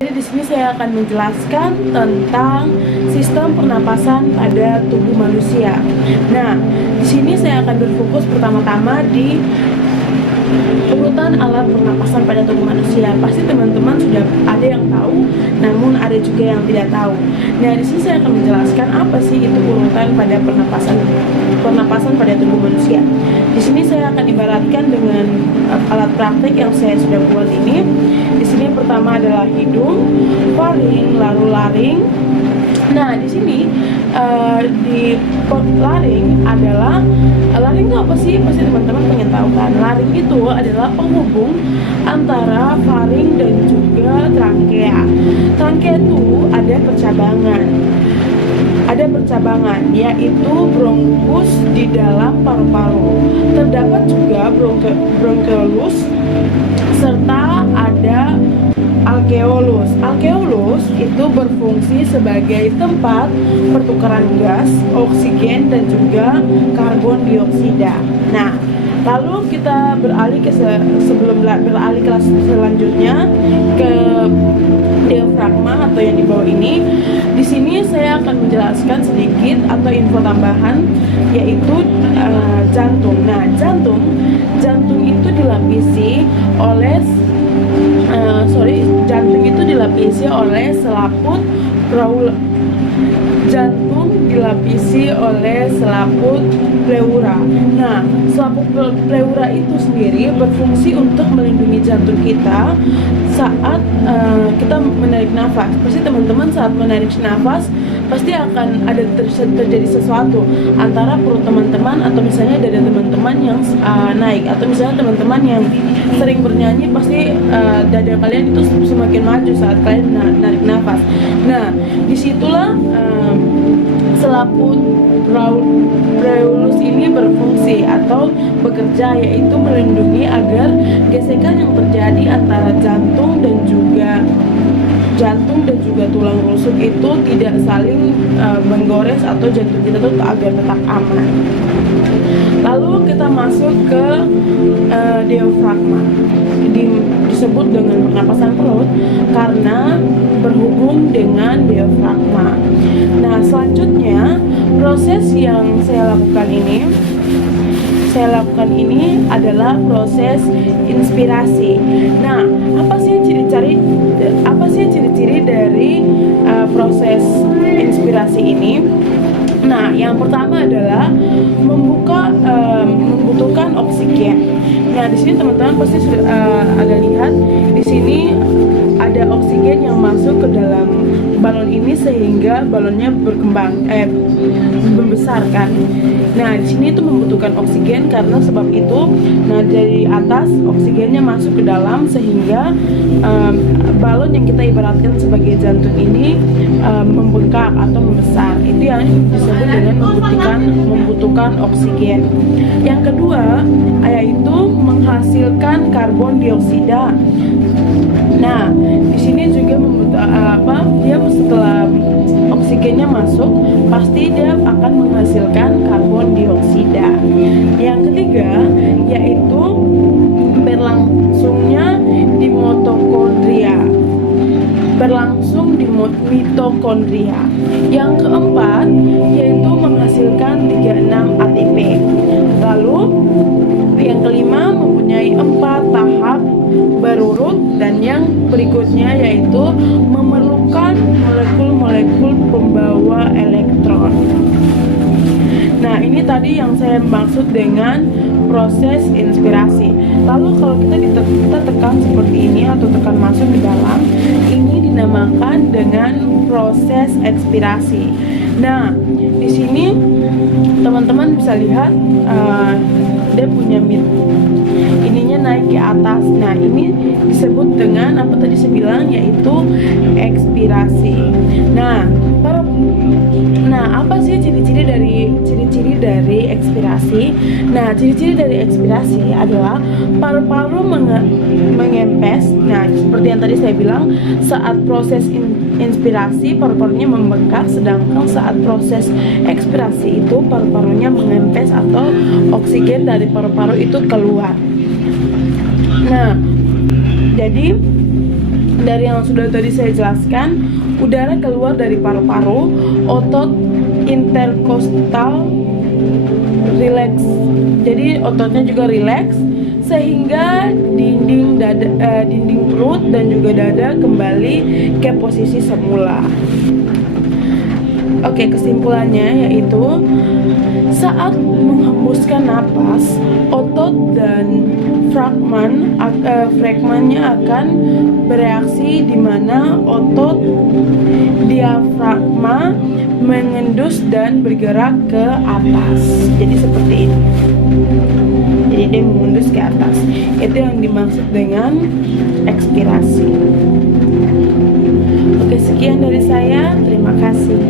Jadi di sini saya akan menjelaskan tentang sistem pernapasan pada tubuh manusia. Nah, di sini saya akan berfokus pertama-tama di urutan alat pernapasan pada tubuh manusia. Pasti teman-teman sudah ada yang tahu, namun ada juga yang tidak tahu. Nah, di sini saya akan menjelaskan apa sih itu urutan pada pernapasan pada tubuh manusia. Di sini saya akan ibaratkan dengan alat praktik yang saya sudah buat ini. Di sini pertama adalah hidung, faring, lalu laring. Nah, di sini di laring adalah laring itu apa sih? Pasti teman-teman pengen tahu kan? Laring itu adalah penghubung antara faring dan juga trankea. Trankea itu ada percabangan, yaitu bronkus di dalam paru-paru. Terdapat juga bronkeolus serta ada alveolus. Alveolus itu berfungsi sebagai tempat pertukaran gas, oksigen dan juga karbon dioksida. Nah, lalu kita beralih ke sebelum beralih kelas selanjutnya ke diafragma atau yang di bawah ini. Di sini saya akan menjelaskan sedikit atau info tambahan, yaitu jantung. Nah, jantung itu dilapisi oleh selaput pleura. Nah, selaput pleura itu sendiri berfungsi untuk melindungi jantung kita saat kita menarik nafas. Pasti teman-teman saat menarik nafas pasti akan ada terjadi sesuatu antara perut teman-teman atau misalnya dada teman-teman yang naik, atau misalnya teman-teman yang sering bernyanyi pasti dada kalian itu semakin maju saat kalian menarik nafas. Nah, disitulah selaput pleurus ini berfungsi atau bekerja, yaitu melindungi agar gesekan yang terjadi antara jantung dan juga tulang rusuk itu tidak saling menggores atau jantung kita tuh agar tetap aman. Lalu kita masuk ke diafragma. Disebut dengan pernapasan perut karena berhubung dengan diafragma. Nah, selanjutnya proses yang saya lakukan ini adalah proses inspirasi. Nah, apa sih ciri-ciri dari proses inspirasi ini? Nah, yang pertama adalah membutuhkan oksigen. Nah, di sini teman-teman pasti ada lihat di sini ada oksigen yang masuk ke dalam balon ini sehingga balonnya membesar kan. Nah, di sini itu membutuhkan oksigen karena sebab itu. Nah, dari atas oksigennya masuk ke dalam sehingga balon yang kita ibaratkan sebagai jantung ini membengkak atau membesar. Itu yang disebut dengan membutuhkan oksigen. Yang kedua yaitu menghasilkan karbon dioksida. Nah, di sini juga dia setelah oksigennya masuk, pasti dia akan menghasilkan karbon dioksida. Yang ketiga yaitu berlangsung di mitokondria. Yang keempat yaitu menghasilkan 36 ATP. Lalu yang kelima mempunyai 4 tahap berurut, dan yang berikutnya yaitu memerlukan molekul-molekul pembawa elektron. Nah, ini tadi yang saya maksud dengan proses inspirasi. Lalu kalau kita tekan seperti ini atau tekan masuk ke dalam, ini dinamakan dengan proses ekspirasi. Nah, di sini teman-teman bisa lihat dia punya ininya naik ke atas. Nah, ini disebut dengan apa tadi saya bilang, yaitu ekspirasi. Nah, apa sih ciri-ciri dari ekspirasi? Nah, ciri-ciri dari ekspirasi adalah paru-paru mengempes. Nah, seperti yang tadi saya bilang, saat proses inspirasi paru-parunya membengkak, sedangkan saat proses ekspirasi itu paru-parunya mengempes atau oksigen dari paru-paru itu keluar. Nah, jadi Dari yang sudah tadi saya jelaskan, udara keluar dari paru-paru, otot interkostal rileks. Jadi ototnya juga rileks sehingga dinding perut dan juga dada kembali ke posisi semula. Oke, kesimpulannya yaitu saat menghembuskan napas, otot dan fragmennya akan bereaksi di mana otot diafragma mengendus dan bergerak ke atas. Jadi seperti ini. Jadi dia mengendus ke atas. Itu yang dimaksud dengan ekspirasi. Oke, sekian dari saya. Terima kasih.